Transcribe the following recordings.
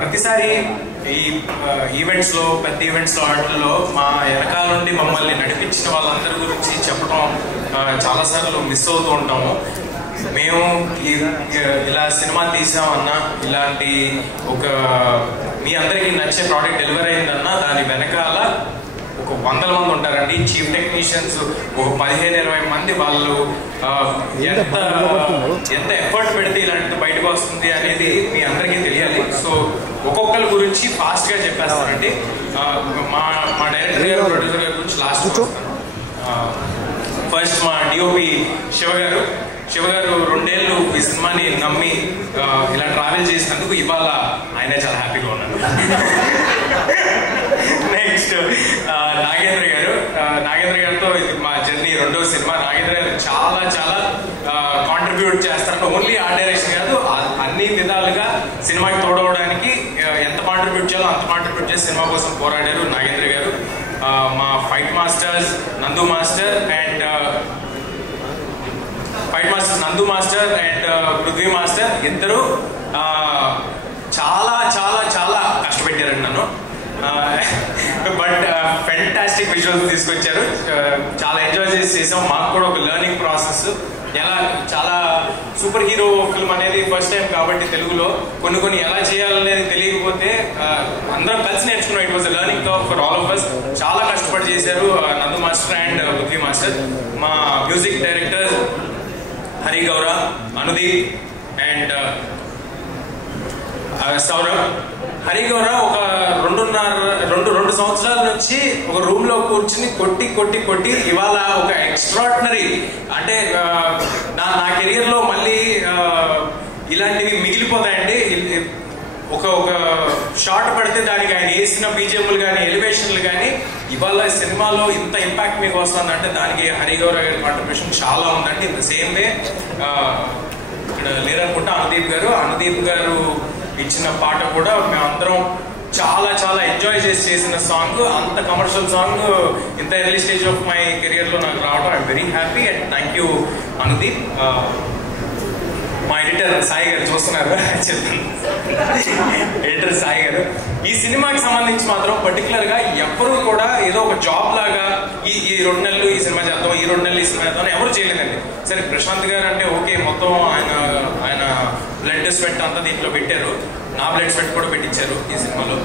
ప్రతిసారి ఈ ఈవెంట్స్లో పెద్ద ఈవెంట్స్లో వాటిల్లో మా వెనకాల నుండి మమ్మల్ని నడిపించిన వాళ్ళందరి గురించి చెప్పడం చాలాసార్లు మిస్ అవుతూ ఉంటాము. మేము ఇలా సినిమా తీసామన్నా, ఇలాంటి ఒక మీ అందరికీ నచ్చే ప్రోడక్ట్ డెలివరీ అయిందన్నా దాని వెనకాల ఒక 100 మంది ఉంటారండి. చీఫ్ టెక్నీషియన్స్ ఒక 15-20 మంది. వాళ్ళు ఎంత ఎఫర్ట్ పెడితే ఇలాంటి బయటకు వస్తుంది అనేది మీ అందరికీ తెలియాలి. సో ఒక్కొక్కరి గురించి ఫాస్ట్గా చెప్పేస్తానండి. మా డైరెక్టర్ గారు, ప్రొడ్యూసర్ గారి గురించి లాస్ట్ చూస్తాను. ఫస్ట్ మా డిఓపి శివ గారు 2 ఏళ్ళు ఈ సినిమాని నమ్మి ఇలా ట్రావెల్ చేసినందుకు ఇవాళ ఆయనే చాలా హ్యాపీగా ఉన్నారు. నెక్స్ట్ నాగేంద్ర గారితో ఇది మా జర్నీ 2వ సినిమా. నాగేంద్ర గారు చాలా చాలా కాంట్రిబ్యూట్ చేస్తారు. ఓన్లీ ఆ డైరెక్షన్ కాదు, అన్ని విధాలుగా సినిమాకి తోడవడానికి ఎంత కాంట్రిబ్యూట్ చేయాలో అంత కాంట్రిబ్యూట్ చేసి సినిమా కోసం పోరాడారు నాగేంద్ర గారు. మా ఫైట్ మాస్టర్స్ నందు మాస్టర్ అండ్ పృథ్వీ మాస్టర్ ఇద్దరు చాలా చాలా చాలా కష్టపెట్టారండి నన్ను. బట్ ఫెంటాస్టిక్ విజువల్స్ తీసుకొచ్చారు. చాలా ఎంజాయ్ చేసాం. మాకు కూడా ఒక లెర్నింగ్ ప్రాసెస్. ఎలా చాలా సూపర్ హీరో ఫిల్మ్ అనేది ఫస్ట్ టైం కాబట్టి తెలుగులో కొన్ని ఎలా చేయాలనేది తెలియకపోతే అందరం కలిసి నేర్చుకున్నాం. It was learning curve for all of us. చాలా కష్టపడి చేశారు Nandu master and Prithvi master. మా music director Hari Gaura, Anudeep and Sourav. Hari గౌర ఒక 2 సంవత్సరాల నుంచి ఒక రూమ్ లో కూర్చుని కొట్టి ఇవాళ ఒక ఎక్స్ట్రాడినరీ, అంటే నా కెరియర్ లో మళ్ళీ ఇలాంటివి మిగిలిపోతాయండి. ఒక షార్ట్ పడితే దానికి ఆయన వేసిన బీజిఎంలు కానీ ఎలివేషన్లు కానీ ఇవాళ సినిమాలో ఇంత ఇంపాక్ట్ మీకు వస్తుందంటే దానికి హరి గౌర గారి కాంట్రిబ్యూషన్ చాలా ఉందండి. ఇన్ ద సేమ్ వే ఇక్కడ లేరనుకుంటా అనుదీప్ గారు ఇచ్చిన పాట కూడా మేమందరం చాలా చాలా ఎంజాయ్ చేసిన సాంగ్. అంత కమర్షియల్ సాంగ్ ఇంత early stage of my career లో నాకు రావడం I'm very happy and thank you Anudeep. మా ఎడిటర్ సాయి గారు చూస్తున్నారు, చెప్తాను. ఎడిటర్ సాయి గారు ఈ సినిమాకి సంబంధించి మాత్రం పర్టికులర్ గా ఎవరు కూడా ఏదో ఒక జాబ్ లాగా ఈ 2 నెలలు ఈ సినిమా చేద్దాం, ఈ 2 నెలలు ఈ సినిమా చేద్దాం ఎవరు చేయలేదండి. సరే ప్రశాంత్ గారు అంటే ఓకే, మొత్తం ఆయన బ్లడ్ స్వెట్ అంతా దీంట్లో పెట్టారు. నా బ్లడ్ స్వెట్ కూడా పెట్టించారు ఈ సినిమాలో.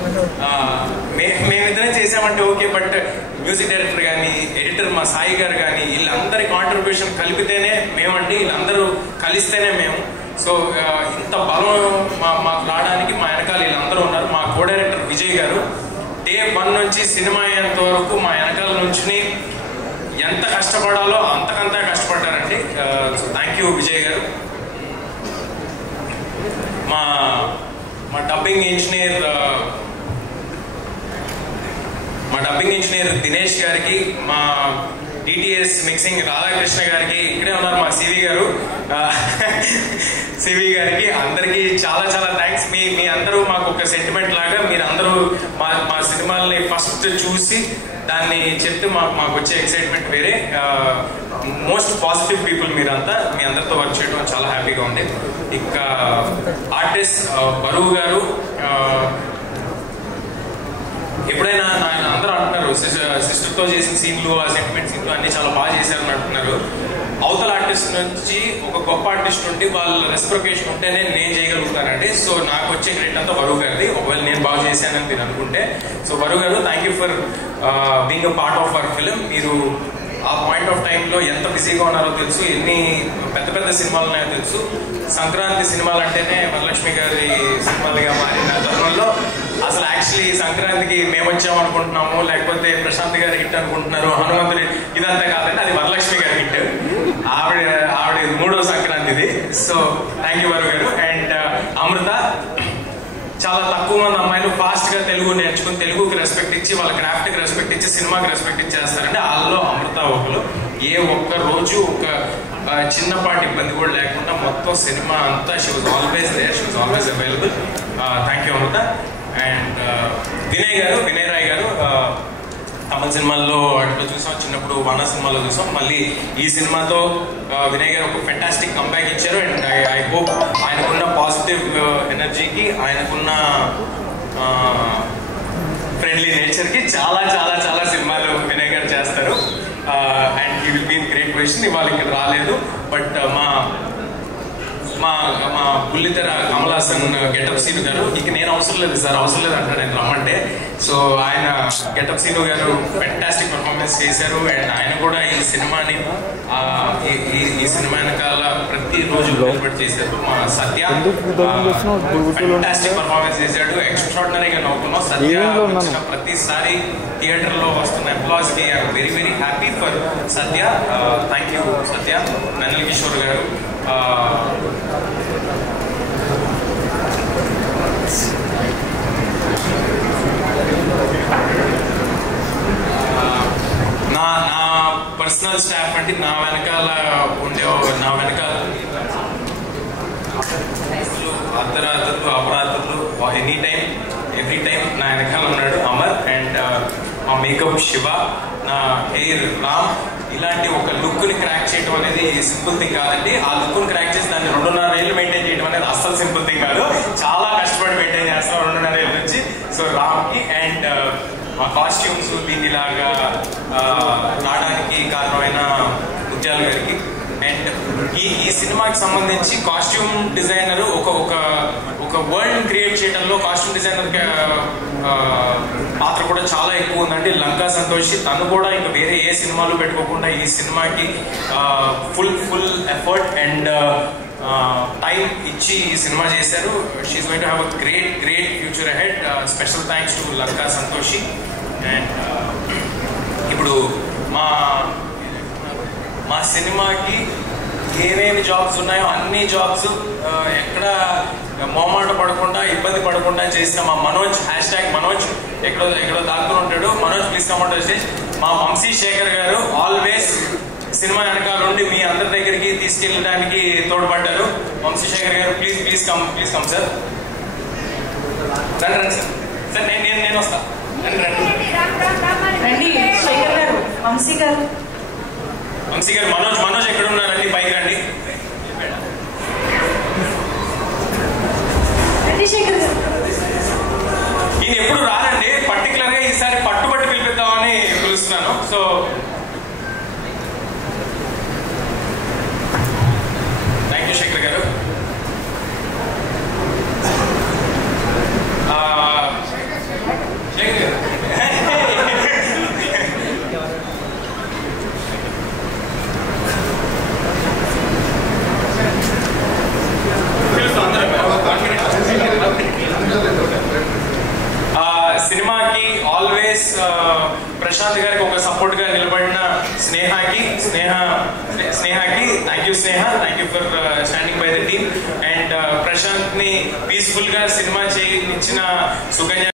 మేమిద్దరం చేసామంటే ఓకే, బట్ మ్యూజిక్ డైరెక్టర్ కానీ ఎడిటర్ మా సాయి గారు కానీ వీళ్ళందరి కాంట్రిబ్యూషన్ కలిపితేనే మేమండి, వీళ్ళందరూ కలిస్తేనే మేము. సో ఇంత బలం మాకు రావడానికి మా వెనకాల వీళ్ళందరూ ఉన్నారు. మా కో డైరెక్టర్ విజయ్ గారు డే 1 నుంచి సినిమా అయ్యేంత వరకు మా వెనకాల నుంచి ఎంత కష్టపడాలో అంతకంతా కష్టపడ్డారండి. సో థ్యాంక్ యూ విజయ్ గారు. మా డబ్బింగ్ ఇంజనీర్ దినేష్ గారికి, మా డిటిఎస్ మిక్సింగ్ రాధాకృష్ణ గారికి, ఇక్కడే ఉన్నారు మా సివి గారికి, అందరికీ చాలా చాలా థ్యాంక్స్. మీ అందరూ మాకు ఒక సెంటిమెంట్ లాగా మీరు అందరూ మా సినిమాల్ని ఫస్ట్ చూసి దాన్ని చెప్తే మాకు వచ్చే ఎక్సైట్మెంట్ వేరే. మోస్ట్ పాజిటివ్ పీపుల్ మీరంతా. మీ అందరితో వర్క్ చేయడం చాలా హ్యాపీగా ఉంది. ఇంకా ఆర్టిస్ట్ బరువు గారు, ఎప్పుడైనా అందరూ అంటున్నారు సిస్టర్తో చేసిన సీన్లు, ఆ సెంటిమెంట్ సీన్లు అన్ని చాలా బాగా చేశారని అంటున్నారు. అవతల ఆర్టిస్ట్ నుంచి ఒక గొప్ప ఆర్టిస్ట్ నుండి వాళ్ళ రెస్పిరేషన్ ఉంటేనే నేను చేయగలుగుతానండి. సో నాకు వచ్చే క్రెడిట్ అంతా వరువు గారిది, ఒకవేళ నేను బాగా చేశానని మీరు అనుకుంటే. సో వరువు గారు thank you for being a part of our film. మీరు ఆ పాయింట్ ఆఫ్ టైంలో ఎంత బిజీగా ఉన్నారో తెలుసు, ఎన్ని పెద్ద సినిమాలు ఉన్నాయో తెలుసు. సంక్రాంతి సినిమాలు అంటేనే వరలక్ష్మి గారి సినిమాలుగా మారిన తరుణంలో అసలు యాక్చువల్లీ సంక్రాంతికి మేము వచ్చామనుకుంటున్నాము, లేకపోతే ప్రశాంత్ గారి హిట్ అనుకుంటున్నారు, హనుమంతుడి ఇదంతా కాదండి, అది వరలక్ష్మి గారి హిట్. ఆవిడ 3వ సంక్రాంతిది. సో థ్యాంక్ యూ వరువు గారు. అండ్ అమృత, చాలా తక్కువ మంది అమ్మాయిలు ఫాస్ట్ గా తెలుగు నేర్చుకుని తెలుగుకి రెస్పెక్ట్ ఇచ్చి వాళ్ళ క్రాఫ్ట్ కి రెస్పెక్ట్ ఇచ్చి సినిమాకి రెస్పెక్ట్ ఇచ్చేస్తారంటే వాళ్ళలో అమృత ఒకరు. ఏ ఒక్క రోజు ఒక చిన్నపాటి ఇబ్బంది కూడా లేకుండా మొత్తం సినిమా అంతా she was always there, she was always available. Thank you Amrutha. And Vinay Rai గారు తమ నార్మల్ సినిమాల్లో అట్లా చూసాం, చిన్నప్పుడు వానా సినిమాలో చూసాం. మళ్ళీ ఈ సినిమాతో వినయ్ గారు ఒక ఫెంటాస్టిక్ కంబ్యాక్ ఇచ్చారు. అండ్ ఐ హోప్ ఆయనకున్న పాజిటివ్ ఎనర్జీకి, ఆయనకున్న ఫ్రెండ్లీ నేచర్కి చాలా చాలా చాలా సినిమాలు వినయ్ గారు చేస్తారు. And he will be in great position. ఇవాళ ఇక్కడ రాలేదు, బట్ మా బుల్లితెర కమల్ హాసన్ గెటప్ సీను గారు, ఇక నేను అవసరం లేదు సార్, అవసరం లేదు అంటాడు నేను రమ్మంటే. సో ఆయన గెటప్ సీను గారు ఫెంటాస్టిక్ పర్ఫార్మెన్స్ చేశారు. అండ్ ఆయన కూడా ఈ సినిమాని ఈ సినిమా వెనకాల ప్రతిరోజు నిలబడి చేశారు. మా సత్య ఫెంటాస్టిక్ పర్ఫార్మెన్స్ చేశాడు. ఎక్స్ట్రాడినరీగా నవ్వుకున్నాం. సత్య వచ్చిన ప్రతిసారి థియేటర్ లో వస్తున్న ఎంప్లాయీస్ కి I'm very very happy for Satya. Thank you Satya. Vennela Kishore గారు, నా పర్సనల్ స్టాఫ్ అంటే నా వెనకాల అర్ధరాత్రులు అపరాత్రులు ఎనీ టైం ఎవ్రీ టైం నా వెనకాల ఉన్నాడు అమర్. అండ్ మా మేకప్ శివ, నా హెయిర్ రామ్. ఇలాంటి ఒక లుక్ ని క్రాక్ చేయడం అనేది సింపుల్ థింగ్ కాదండి. ఆ లుక్ ని క్రాక్ చేసి దాన్ని 2.5 ఏళ్ళు మెయింటైన్ చేయడం అనేది అస్సలు సింపుల్ థింగ్ కాదు. చాలా కష్టపడి మెయింటైన్ చేస్తాం 2.5 ఏళ్ళ నుంచి. సో రామ్ కి అండ్ మా కాస్ట్యూమ్స్ దీనిలాగా రావడానికి కారణమైన ముత్యాల గారికి. అండ్ ఈ సినిమాకి సంబంధించి కాస్ట్యూమ్ డిజైనర్ ఒక వరల్డ్ క్రియేట్ చేయడంలో కాస్ట్యూమ్ డిజైనర్ పాత్ర కూడా చాలా ఎక్కువ ఉందండి. లంకా సంతోషి, తను కూడా ఇంకా వేరే ఏ సినిమాలు పెట్టుకోకుండా ఈ సినిమాకి ఫుల్ ఎఫర్ట్ అండ్ టైం ఇచ్చి ఈ సినిమా చేశారు. She's going to have a great future ahead. Special thanks to Lanka Santoshi. And ఇప్పుడు మా సినిమాకి ఏమేమి జాబ్స్ ఉన్నాయో అన్ని జాబ్స్ ఎక్కడ మొహమాట పడకుండా ఇబ్బంది పడకుండా చేసిన మా మనోజ్, #మనోజ్ ఎక్కడో దాక్కుని ఉంటాడు. Manoj please come on the stage. మా వంశీ శేఖర్ గారు ఆల్వేస్ సినిమా వెనకాల నుండి మీ అందరి దగ్గరికి తీసుకెళ్ళడానికి తోడ్పడ్డారు. వంశీ శేఖర్ గారు ప్లీజ్ కమ్ సార్. రండి సార్. సార్ నేను వస్తా. రండి శేఖర్ గారు, వంశీ గారు, మనోజ్ ఎక్కడ ఉన్నారండి? పైకి రండి. ఈయన ఎప్పుడు రారండి, పర్టికులర్ గా ఈసారి పట్టుబట్టి పిలిపిద్దామని పిలుస్తున్నాను. సో థ్యాంక్ యూ శేఖర్ గారు. శేఖర్ గారు సినిమాకి ఆల్వేస్ ప్రశాంత్ గారికి ఒక సపోర్ట్ గా నిలబడిన స్నేహకి thank you Sneha, thank you for standing by the team. And Prashanth ని పీస్ఫుల్ గా సినిమా చేయించిన సుకన్య